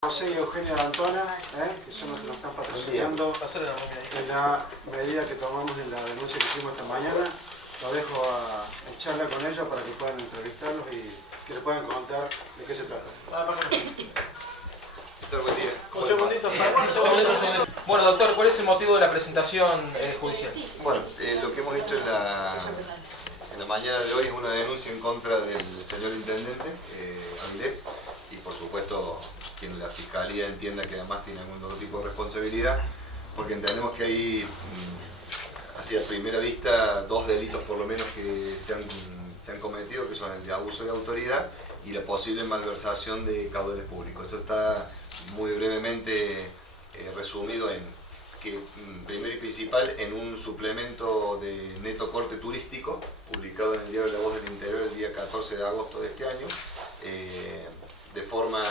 José y Eugenia D'Antona, que son los que nos están patrocinando en la medida que tomamos en la denuncia que hicimos esta mañana. Lo dejo a charla con ellos para que puedan entrevistarlos y que les puedan contar de qué se trata. Buen día. Bueno, doctor, ¿cuál es el motivo de la presentación judicial? Bueno, lo que hemos hecho en la mañana de hoy es una denuncia en contra del señor intendente Avilés y por supuesto quien la Fiscalía entienda que además tiene algún otro tipo de responsabilidad, porque entendemos que hay, así a primera vista, dos delitos por lo menos que se han cometido, que son el de abuso de autoridad y la posible malversación de caudales públicos. Esto está muy brevemente resumido en que, primero y principal, en un suplemento de neto corte turístico, publicado en el diario La Voz del Interior el día 14 de agosto de este año, de forma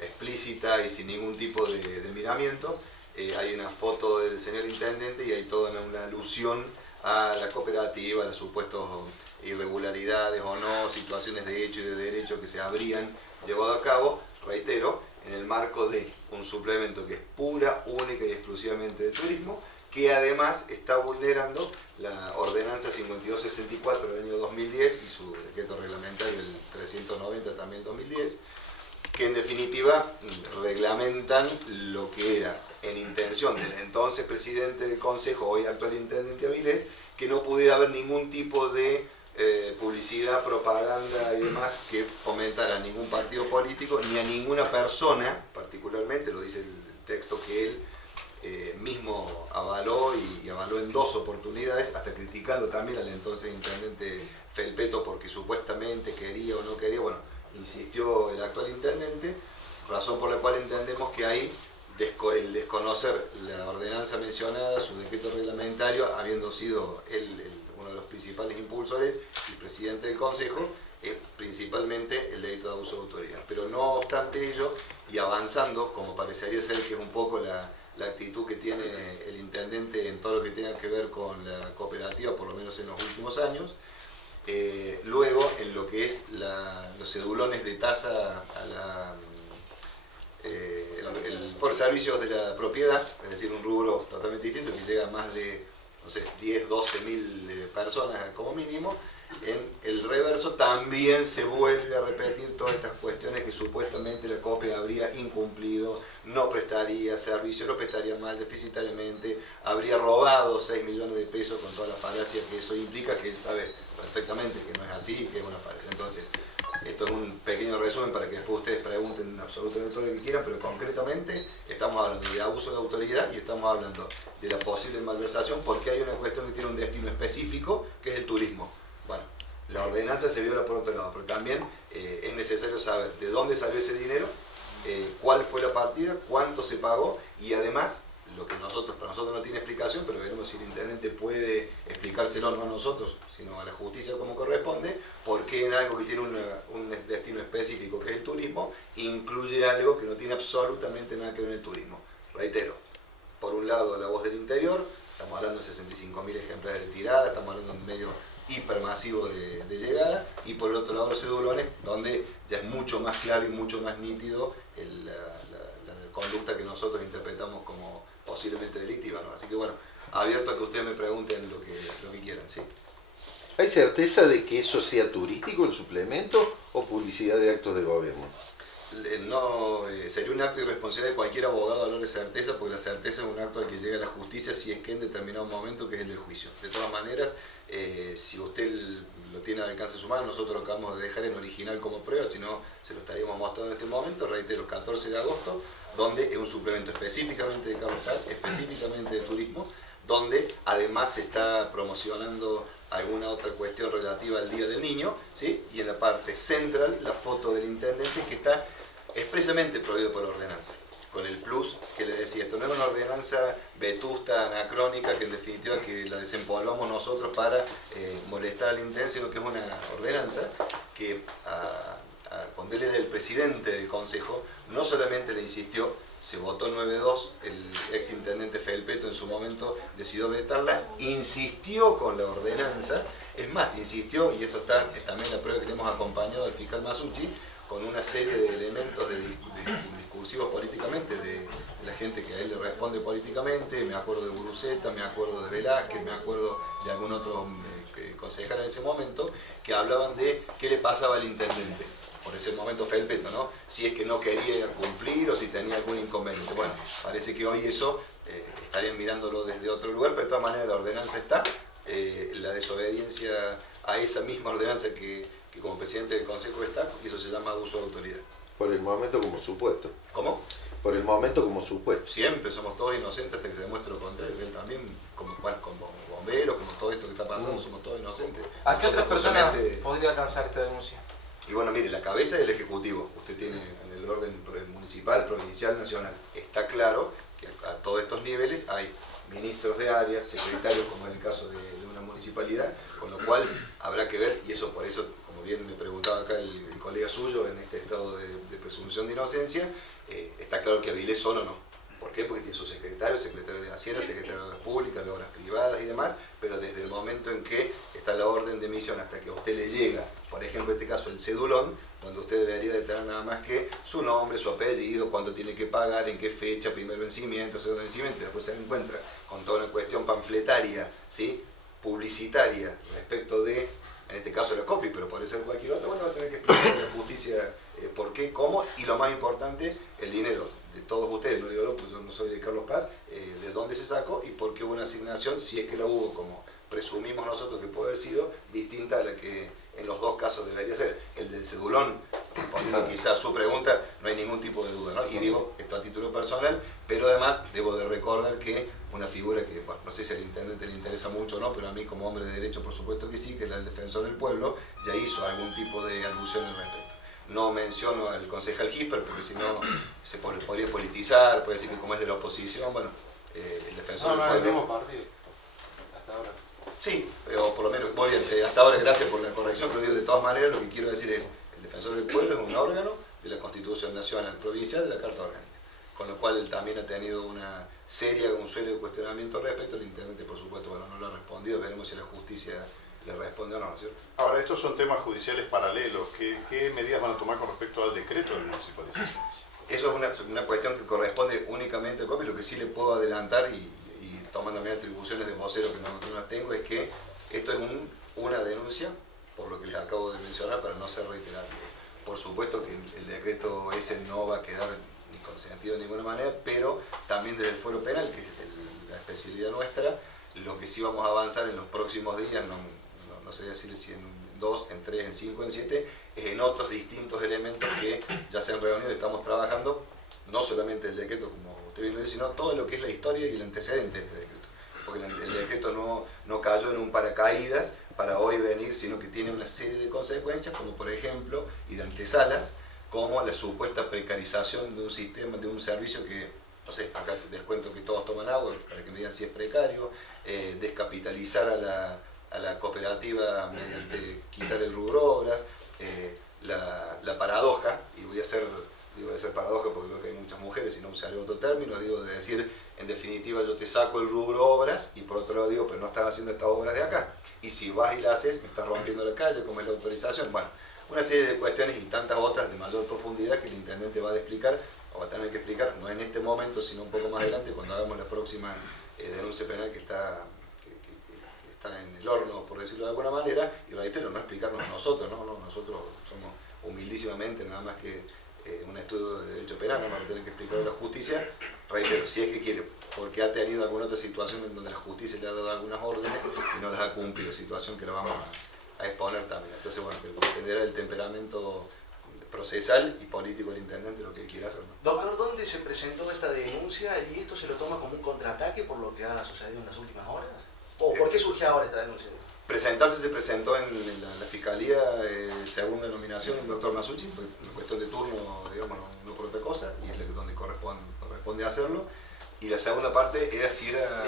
explícita y sin ningún tipo de miramiento, hay una foto del señor intendente y hay toda una alusión a la cooperativa, a las supuestas irregularidades o no, situaciones de hecho y de derecho que se habrían llevado a cabo, reitero, en el marco de un suplemento que es pura, única y exclusivamente de turismo, que además está vulnerando la ordenanza 5264 del año 2010 y su decreto reglamentario el 390 también 2010, que en definitiva reglamentan lo que era en intención del entonces presidente del Consejo, hoy actual intendente Avilés, que no pudiera haber ningún tipo de publicidad, propaganda y demás que fomentara a ningún partido político ni a ninguna persona, particularmente, lo dice el texto que él mismo avaló y avaló en dos oportunidades, hasta criticando también al entonces intendente Felpeto porque supuestamente quería o no quería, bueno, insistió el actual intendente, razón por la cual entendemos que hay el desconocer la ordenanza mencionada, su decreto reglamentario, habiendo sido él uno de los principales impulsores y presidente del Consejo, es principalmente el delito de abuso de autoridad. Pero no obstante ello, y avanzando, como parecería ser que es un poco la actitud que tiene el intendente en todo lo que tenga que ver con la cooperativa, por lo menos en los últimos años, luego en lo que es los cedulones de tasa por servicios de la propiedad, es decir, un rubro totalmente distinto que llega a más de, no sé, 10, 12 mil personas como mínimo. En el reverso también se vuelve a repetir todas estas cuestiones que supuestamente la COPE habría incumplido, no prestaría servicio, lo prestaría mal, deficitariamente, habría robado 6 millones de pesos con toda la falacia que eso implica, que él sabe perfectamente que no es así, que es una falacia. Entonces, esto es un pequeño resumen para que después ustedes pregunten absolutamente todo lo que quieran, pero concretamente estamos hablando de abuso de autoridad y estamos hablando de la posible malversación porque hay una cuestión que tiene un destino específico, que es el turismo. Bueno, la ordenanza se viola por otro lado, pero también es necesario saber de dónde salió ese dinero, cuál fue la partida, cuánto se pagó y además, lo que para nosotros no tiene explicación, pero veremos si el intendente puede explicárselo no a nosotros, sino a la justicia como corresponde, porque en algo que tiene un destino específico que es el turismo, incluye algo que no tiene absolutamente nada que ver con el turismo. Reitero, por un lado La Voz del Interior, estamos hablando de 65.000 ejemplares de tirada, estamos hablando de un medio hipermasivo de llegada, y por el otro lado los cedulones, donde ya es mucho más claro y mucho más nítido la conducta que nosotros interpretamos como posiblemente delictiva, ¿no? Así que bueno, abierto a que ustedes me pregunten lo que quieran, ¿sí? ¿Hay certeza de que eso sea turístico, el suplemento, o publicidad de actos de gobierno? No, sería un acto de irresponsabilidad de cualquier abogado hablar de certeza, porque la certeza es un acto al que llega a la justicia si es que en determinado momento, que es el del juicio. De todas maneras, si usted lo tiene al alcance de su mano, nosotros lo acabamos de dejar en original como prueba, si no se lo estaríamos mostrando en este momento, reitero, 14 de agosto, donde es un suplemento específicamente de Cabotage, específicamente de turismo, donde además se está promocionando alguna otra cuestión relativa al Día del Niño, ¿sí? Y en la parte central la foto del intendente que está expresamente prohibido por la ordenanza, con el plus que le decía, esto no es una ordenanza vetusta, anacrónica, que en definitiva que la desempolvamos nosotros para molestar al intendente, sino que es una ordenanza que cuando él era el presidente del Consejo, no solamente le insistió, se votó 9-2, el ex intendente Felpeto en su momento decidió vetarla, insistió con la ordenanza, es más, insistió, y esto está también la prueba que le hemos acompañado al fiscal Masucci, con una serie de elementos discursivos políticamente, de la gente que a él le responde políticamente, me acuerdo de Guruceta, me acuerdo de Velázquez, me acuerdo de algún otro concejal en ese momento, que hablaban de qué le pasaba al intendente. Por ese momento Felpeto, ¿no? Si es que no quería cumplir o si tenía algún inconveniente. Bueno, parece que hoy eso estarían mirándolo desde otro lugar, pero de todas maneras la ordenanza está, la desobediencia a esa misma ordenanza que como presidente del Consejo está, y eso se llama abuso de autoridad. Por el momento como supuesto. ¿Cómo? Por el momento como supuesto. Siempre somos todos inocentes hasta que se demuestre lo contrario, que él también, como bomberos, como todo esto que está pasando, somos todos inocentes. ¿A qué otras personas justamente podría alcanzar esta denuncia? Y bueno, mire, la cabeza del Ejecutivo, usted tiene en el orden municipal, provincial, nacional, está claro que a todos estos niveles hay ministros de áreas, secretarios, como en el caso de una municipalidad, con lo cual habrá que ver, y eso por eso, como bien me preguntaba acá el colega suyo, en este estado de presunción de inocencia, está claro que Avilés solo no. ¿Por qué? Porque tiene sus secretarios, secretario de Hacienda, secretario de Obras Públicas, de Obras Privadas y demás, pero desde el momento en que está la orden de emisión hasta que a usted le llega, por ejemplo en este caso el cedulón, donde usted debería de tener nada más que su nombre, su apellido, cuánto tiene que pagar, en qué fecha, primer vencimiento, segundo vencimiento, y después se encuentra con toda una cuestión panfletaria, ¿sí? Publicitaria, respecto de, en este caso la copia, pero puede ser cualquier otro, bueno, va a tener que explicar a la justicia por qué, cómo, y lo más importante, el dinero de todos ustedes, no digo yo, pues yo no soy de Carlos Paz, de dónde se sacó y por qué hubo una asignación, si es que la hubo, como presumimos nosotros que puede haber sido, distinta a la que en los dos casos debería ser. El del cedulón, respondiendo quizás a su pregunta, no hay ningún tipo de duda, ¿no? Y digo esto a título personal, pero además debo de recordar que una figura que, bueno, no sé si al intendente le interesa mucho o no, pero a mí como hombre de derecho por supuesto que sí, que es el defensor del pueblo, ya hizo algún tipo de alusión al respecto. No menciono al concejal Gisper porque si no se podría politizar, puede decir que como es de la oposición, bueno, el defensor del pueblo... el mismo partido, hasta ahora. Sí, o por lo menos, muy bien, hasta ahora gracias por la corrección, pero digo, de todas maneras lo que quiero decir es, el defensor del pueblo es un órgano de la Constitución Nacional, provincial, de la Carta Orgánica, con lo cual él también ha tenido un serio cuestionamiento al respecto, el intendente por supuesto, bueno, no lo ha respondido, veremos si la justicia le responde o no, ¿no es cierto? Ahora, estos son temas judiciales paralelos, ¿qué medidas van a tomar con respecto al decreto de municipalización? Eso es una cuestión que corresponde únicamente al COPI, lo que sí le puedo adelantar y tomando mis atribuciones de vocero que no las tengo, es que esto es una denuncia, por lo que les acabo de mencionar, para no ser reiterativo. Por supuesto que el decreto ese no va a quedar ni consentido de ninguna manera, pero también desde el fuero penal, que es la especialidad nuestra, lo que sí vamos a avanzar en los próximos días, no sé decir si en 2, en 3, en 5, en 7, es en otros distintos elementos que ya se han reunido y estamos trabajando, no solamente el decreto, como usted bien lo dice, sino todo lo que es la historia y el antecedente de este decreto. Porque el decreto no cayó en un paracaídas para hoy venir, sino que tiene una serie de consecuencias, como por ejemplo, y de antesalas, como la supuesta precarización de un sistema, de un servicio que, no sé, acá les cuento que todos toman agua, para que me digan si es precario, descapitalizar a la cooperativa mediante quitar el rubro obras, la paradoja, y voy a hacer paradoja porque veo que hay muchas mujeres y no usaré otro término, digo, de decir, en definitiva yo te saco el rubro obras y por otro lado digo, pero no estás haciendo estas obras de acá, y si vas y las haces, me estás rompiendo la calle, como es la autorización, bueno, una serie de cuestiones y tantas otras de mayor profundidad que el intendente va a explicar, o va a tener que explicar, no en este momento, sino un poco más adelante, cuando hagamos la próxima denuncia penal que está en el horno, por decirlo de alguna manera, y reitero, no explicarnos nosotros, ¿no? Nosotros somos humildísimamente nada más que un estudio de derecho penal, no vamos a tener que explicar a la justicia, reitero, si es que quiere, porque ha tenido alguna otra situación en donde la justicia le ha dado algunas órdenes y no las ha cumplido, situación que la vamos a exponer también. Entonces, bueno, dependerá del temperamento procesal y político del intendente lo que quiera hacer, ¿no? Doctor, ¿dónde se presentó esta denuncia y esto se lo toma como un contraataque por lo que ha sucedido en las últimas horas? ¿O por qué surge ahora esta denuncia? Presentarse se presentó en la Fiscalía, segunda nominación, el doctor Masucci, pues, una cuestión de turno, digamos, no por otra cosa, y es donde corresponde hacerlo. Y la segunda parte era si era...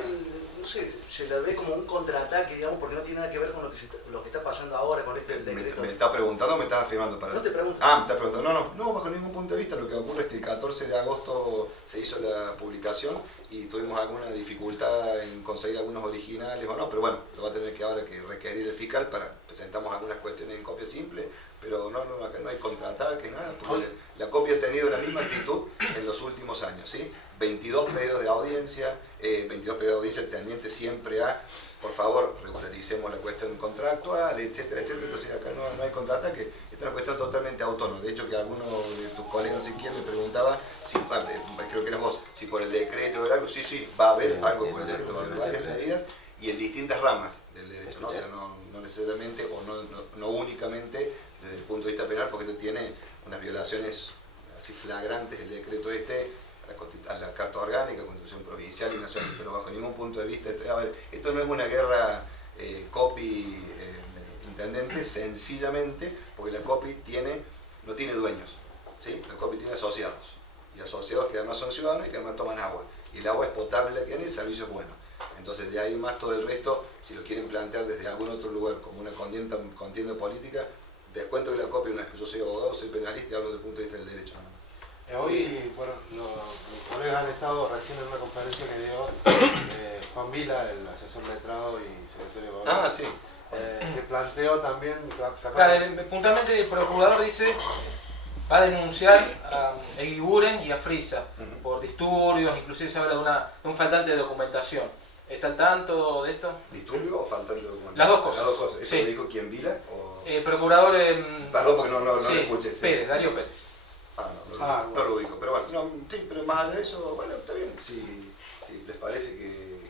No sé, se la ve como un contraataque, digamos, porque no tiene nada que ver con lo que está pasando ahora con este decreto. ¿Me estás preguntando o me estás afirmando? No te pregunto. Ah, me estás preguntando. No, bajo ningún punto de vista. Lo que ocurre es que el 14 de agosto se hizo la publicación y tuvimos alguna dificultad en conseguir algunos originales o no, pero bueno, lo va a tener que ahora que requerir el fiscal para presentamos algunas cuestiones en copia simple, pero acá no hay contraataque, nada, porque la copia ha tenido la misma actitud en los últimos años, ¿sí? 22 pedidos de audiencia, 22 pedidos de audiencia tendientes siempre a, por favor, regularicemos la cuestión contractual, etcétera, etcétera. Entonces acá no hay contraataque, esta es una cuestión totalmente autónoma. De hecho, que alguno de tus colegas, no sé quién, me preguntaba, si, creo que eras vos, si por el decreto o algo, sí, va a haber algo por el decreto, va a haber varias medidas y en distintas ramas del derecho, ¿no? O sea, no necesariamente o no únicamente desde el punto de vista penal, porque esto tiene unas violaciones así flagrantes, el decreto a la Carta Orgánica, Constitución Provincial y Nacional, pero bajo ningún punto de vista, esto no es una guerra COPI intendente, sencillamente porque la COPI no tiene dueños, ¿sí? La COPI tiene asociados, y asociados que además son ciudadanos y que además toman agua, y el agua es potable la que tiene y el servicio es bueno. Entonces de ahí más todo el resto, si lo quieren plantear desde algún otro lugar como una contienda política, descuento que la COPI, yo soy abogado, soy penalista y hablo desde el punto de vista del derecho. Hoy, bueno, mis colegas han estado recién en una conferencia que dio Juan Vila, el asesor letrado y secretario de gobierno. Ah, sí. Que planteó también... Puntualmente el procurador dice va a denunciar a Eguiguren y a Frisa por disturbios, inclusive se habla de un faltante de documentación. ¿Está al tanto de esto? ¿Disturbio o faltante de documentación? Las dos cosas. Las dos cosas. ¿Eso Sí. lo dijo quién, Vila? O... Procurador Perdón porque no lo escuché. Sí. Pérez, Darío Pérez. No lo ubico, pero bueno, sí, pero más allá de eso, bueno, está bien, si les parece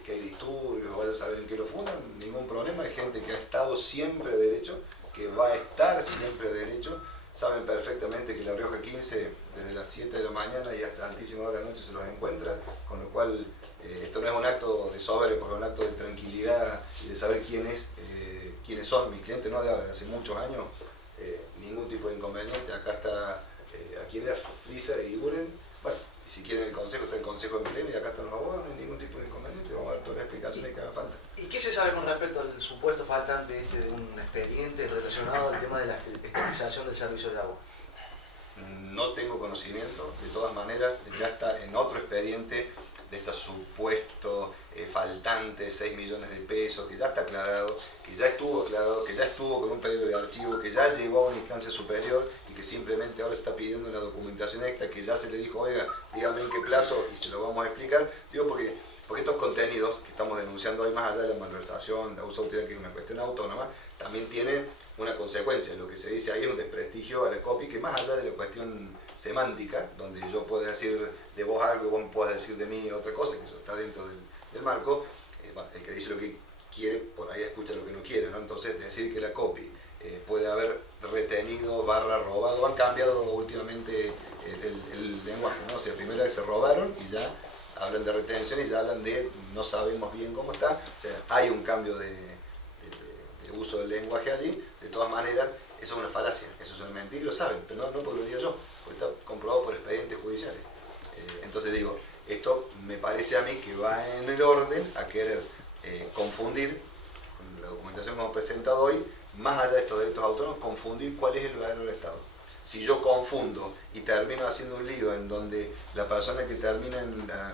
que hay disturbios o vaya a saber en qué lo fundan, ningún problema, hay gente que ha estado siempre de derecho, que va a estar siempre de derecho, saben perfectamente que La Rioja 15, desde las 7 de la mañana y hasta altísima hora de la noche se los encuentra, con lo cual esto no es un acto de soberbia, porque es un acto de tranquilidad y de saber quiénes son mis clientes, no de ahora, de hace muchos años, ningún tipo de inconveniente, acá está... Aquí era Frisa y Eguiguren, bueno, si quieren el consejo, está el consejo en pleno y acá están los abogados, no hay ningún tipo de inconveniente, vamos a dar todas las explicaciones que haga falta. ¿Y qué se sabe con respecto al supuesto faltante de un expediente relacionado al tema de la estatización del servicio de agua? No tengo conocimiento, de todas maneras ya está en otro expediente de este supuesto faltante de 6 millones de pesos, que ya está aclarado, que ya estuvo aclarado, que ya estuvo con un pedido de archivo, que ya llegó a una instancia superior y que simplemente ahora se está pidiendo una documentación extra, que ya se le dijo, oiga, dígame en qué plazo y se lo vamos a explicar. Digo porque estos contenidos que estamos denunciando hoy, más allá de la malversación, de abuso de autoridad, que es una cuestión autónoma, también tienen una consecuencia. Lo que se dice ahí es un desprestigio a la COPI, que más allá de la cuestión semántica, donde yo puedo decir de vos algo y vos me puedas decir de mí otra cosa, que eso está dentro del marco, el que dice lo que quiere, por ahí escucha lo que no quiere, ¿no? Entonces decir que la COPI puede haber retenido, robado, han cambiado últimamente el lenguaje, ¿no? O sea, primero se robaron y ya hablan de retención y ya hablan de no sabemos bien cómo está, o sea, hay un cambio de uso del lenguaje allí. De todas maneras, eso es una falacia, eso es una mentira y lo saben, pero no porque lo diga yo, porque está comprobado por expedientes judiciales. Entonces digo, esto me parece a mí que va en el orden a querer confundir, con la documentación que hemos presentado hoy, más allá de estos derechos autónomos, confundir cuál es el verdadero del Estado. Si yo confundo y termino haciendo un lío en donde la persona que termina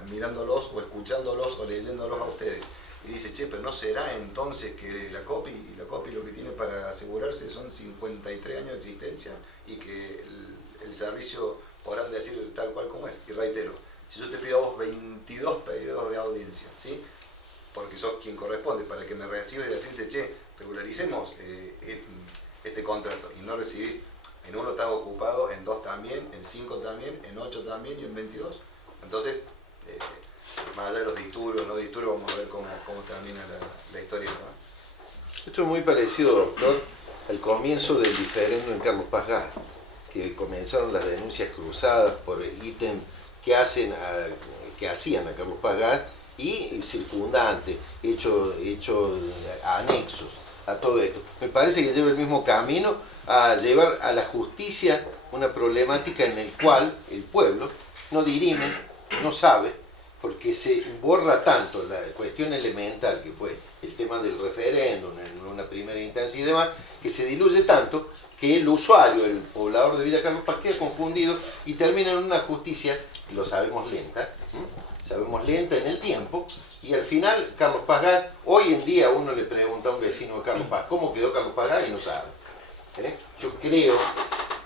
mirándolos o escuchándolos o leyéndolos a ustedes y dice, che, pero no será entonces que la COPI lo que tiene para asegurarse son 53 años de existencia y que el servicio podrán decir tal cual como es. Y reitero, si yo te pido a vos 22 pedidos de audiencia, ¿sí? Porque sos quien corresponde para que me recibas y decirte, che, regularicemos este contrato, y no recibís, en uno estás ocupado, en 2 también, en 5 también, en 8 también y en 22. Entonces, más allá de los disturbios, no disturbios, vamos a ver cómo termina la historia, ¿no? Esto es muy parecido, doctor, al comienzo del diferendo en Carlos Paz Gas, que comenzaron las denuncias cruzadas por el ítem que hacían a Carlos Paz Gas y circundante, hechos anexos a todo esto. Me parece que lleva el mismo camino a llevar a la justicia una problemática en la cual el pueblo no dirime, no sabe, porque se borra tanto la cuestión elemental que fue el tema del referéndum en una primera instancia y demás, que se diluye tanto que el usuario, el poblador de Villa Carlos Paz, queda confundido y termina en una justicia, lo sabemos, lenta, en el tiempo, y al final Carlos Paz Gás, hoy en día uno le pregunta a un vecino de Carlos Paz cómo quedó Carlos Paz Gás y no sabe. Yo creo,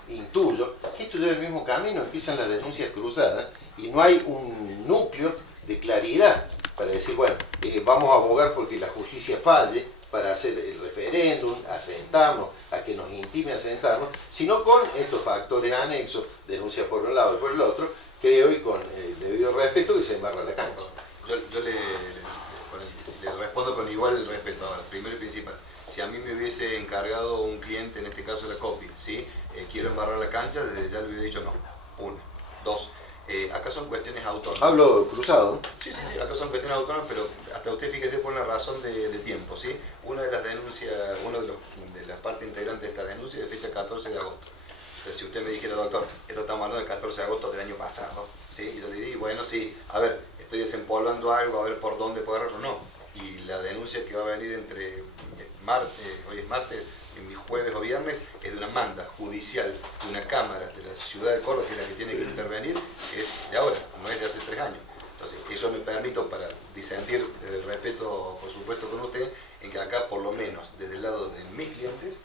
intuyo, que esto lleva el mismo camino, empiezan las denuncias cruzadas y no hay un núcleo de claridad para decir, bueno, vamos a abogar porque la justicia falle para hacer el referéndum, a sentarnos, a que nos intime a sentarnos, sino con estos factores anexos, denuncia por un lado y por el otro, creo, y con el debido respeto, que se embarra la cancha. Yo le respondo con igual respeto, ahora, primero y principal. Si a mí me hubiese encargado un cliente, en este caso la COPI, ¿sí? Quiero embarrar la cancha, desde ya le hubiera dicho no. Uno. Dos. Acá son cuestiones autónomas. Hablo cruzado. Sí, acá son cuestiones autónomas, pero hasta usted fíjese por una razón de tiempo, ¿sí? Una de las denuncias, de las partes integrantes de esta denuncia es de fecha 14 de agosto. Entonces, si usted me dijera, doctor, esto estamos hablando del 14 de agosto del año pasado, ¿sí? Y yo le diría, bueno, sí, a ver, estoy desempolvando algo, a ver por dónde puedo agarrarlo, no. Y la denuncia que va a venir entre hoy es martes, en jueves o viernes, es de una manda judicial de una cámara de la ciudad de Córdoba, que es la que tiene que intervenir, que es de ahora, no es de hace 3 años. Entonces, eso me permito, para disentir desde el respeto, por supuesto, con usted, en que acá, por lo menos, desde el lado de mis clientes,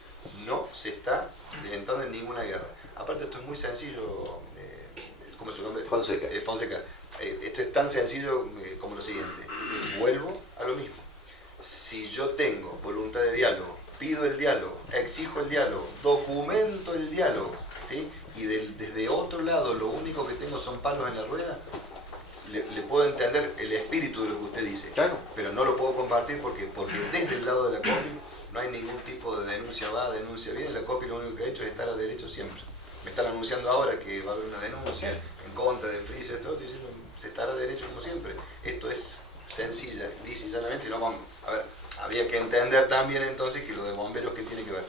no se está entrando en ninguna guerra. Aparte, esto es muy sencillo, ¿cómo es su nombre? Fonseca. Fonseca. Esto es tan sencillo como lo siguiente. Vuelvo a lo mismo. Si yo tengo voluntad de diálogo, pido el diálogo, exijo el diálogo, documento el diálogo, ¿sí? Y desde otro lado lo único que tengo son palos en la rueda, le puedo entender el espíritu de lo que usted dice, claro, pero no lo puedo compartir porque desde el lado de la COPI no hay ningún tipo de denuncia va, denuncia viene. La COPI lo único que ha hecho es estar a derecho siempre. Me están anunciando ahora que va a haber una denuncia en contra de Freezer, todo, diciendo, se estará a derecho como siempre. Esto es sencilla, lisa y llanamente, sino con, a ver, habría que entender también entonces que lo de bomberos, ¿qué tiene que ver?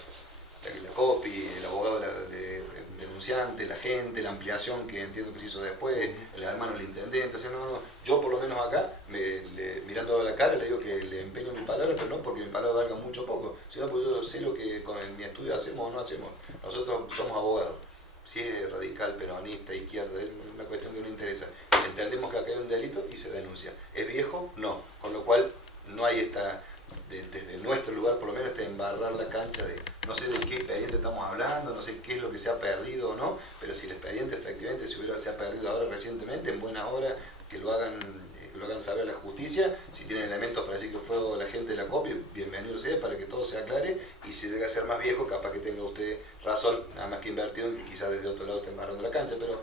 La COPI, el abogado denunciante, la gente, la ampliación que entiendo que se hizo después, el hermano del intendente, o sea, no, yo por lo menos acá, mirando a la cara, le digo que le empeño mi palabra, pero no porque mi palabra valga mucho o poco, sino porque yo sé lo que con mi estudio hacemos o no hacemos. Nosotros somos abogados. Si es radical, peronista, izquierda, es una cuestión que no interesa. Entendemos que acá hay un delito y se denuncia. ¿Es viejo? No. Con lo cual no hay esta, desde nuestro lugar por lo menos, embarrar la cancha de, no sé de qué expediente estamos hablando, no sé qué es lo que se ha perdido o no, pero si el expediente efectivamente se ha perdido ahora recientemente, en buena hora, que lo hagan saber a la justicia. Si tienen elementos para decir que fue la gente de la COPI, bienvenido sea, para que todo se aclare, y si llega a ser más viejo, capaz que tenga usted razón, nada más que invertido en que quizás desde otro lado esté embarrando la cancha, pero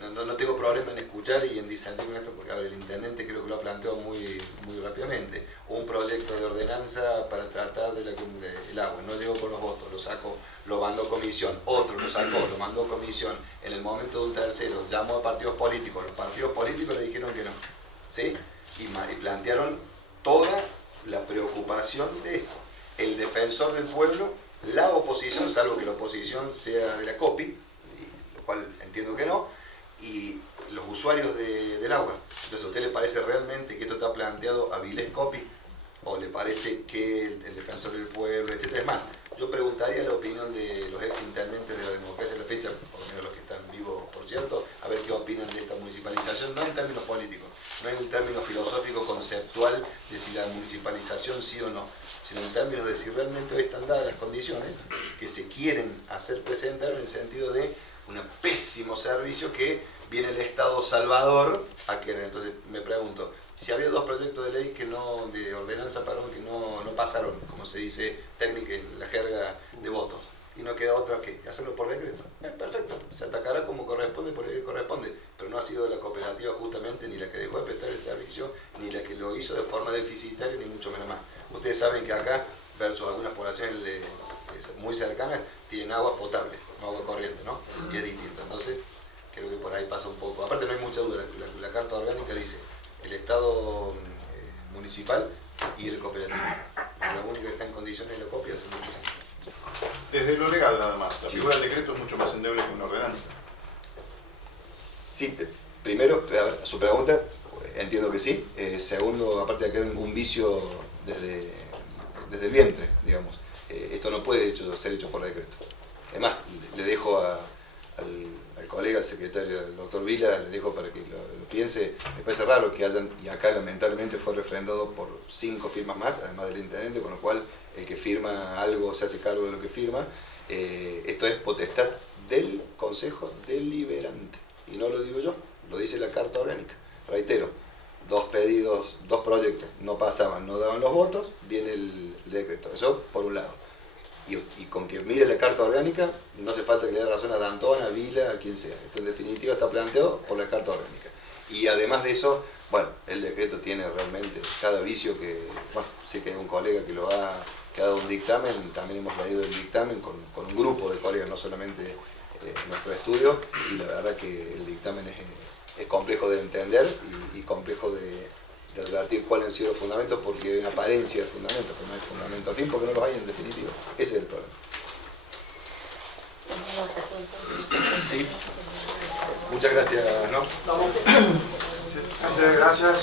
no tengo problema en escuchar y en disentir con esto, porque a ver, el intendente creo que lo ha planteado muy rápidamente. Un proyecto de ordenanza para tratar el agua, no llegó con los votos, lo mandó a comisión, otro lo sacó, lo mandó a comisión, en el momento de un tercero llamó a partidos políticos, los partidos políticos le dijeron que no, ¿sí? Y plantearon toda la preocupación de esto. El defensor del pueblo, la oposición, salvo que la oposición sea de la COPI, lo cual entiendo que no, y los usuarios del agua. Entonces, ¿a usted le parece realmente que esto está planteado a Vilés COPI? ¿O le parece que el defensor del pueblo, etcétera? Es más, yo preguntaría la opinión de los ex intendentes de la democracia de la fecha, por lo menos los que están vivos, por cierto, a ver qué opinan de esta municipalización, no en términos políticos, no en un término filosófico, conceptual, de si la municipalización sí o no, sino en términos de si realmente hoy están dadas las condiciones que se quieren hacer presentar en el sentido de un pésimo servicio que viene el Estado Salvador a querer. Entonces me pregunto, si había 2 proyectos de ley de ordenanza que no pasaron, como se dice técnica en la jerga de votos, y no queda otra que hacerlo por decreto. Perfecto, se atacará como corresponde, por el que corresponde, pero no ha sido la cooperativa justamente ni la que dejó de prestar el servicio, ni la que lo hizo de forma deficitaria, ni mucho menos más. Ustedes saben que acá, versus algunas poblaciones muy cercanas, tienen agua potable, no agua corriente, ¿no? Y es distinto. Entonces, creo que por ahí pasa un poco. Aparte, no hay mucha duda, la Carta Orgánica dice el Estado municipal y el cooperativo. La única que está en condiciones es la copia hace muchos años. Desde lo legal nada más, la figura del decreto es mucho más endeble que una ordenanza. Sí, Primero, a ver, su pregunta, entiendo que sí. Segundo, aparte de que hay un vicio desde el vientre, digamos. Esto no puede ser hecho por decreto. Además, le dejo al colega, al secretario, el doctor Vila, le dejo para que lo piense. Me parece raro que hayan, y acá lamentablemente fue refrendado por 5 firmas más, además del intendente, con lo cual el que firma algo se hace cargo de lo que firma. Esto es potestad del Consejo Deliberante, y no lo digo yo, lo dice la Carta Orgánica. Reitero, 2 pedidos, 2 proyectos no pasaban, no daban los votos, viene el decreto. Eso por un lado. Y con que mire la Carta Orgánica, no hace falta que le dé razón a D'Antona, a Vila, a quien sea. Esto en definitiva está planteado por la Carta Orgánica. Y además de eso, bueno, el decreto tiene realmente cada vicio que, bueno, sé que hay un colega que ha dado un dictamen, también hemos leído el dictamen con un grupo de colegas, no solamente nuestro estudio, y la verdad que el dictamen es complejo de entender y complejo de advertir cuáles han sido los fundamentos, porque hay una apariencia de fundamentos, pero no hay fundamento al fin, porque no los hay en definitiva. Ese es el problema. Sí. Muchas gracias, ¿no? Muchas gracias.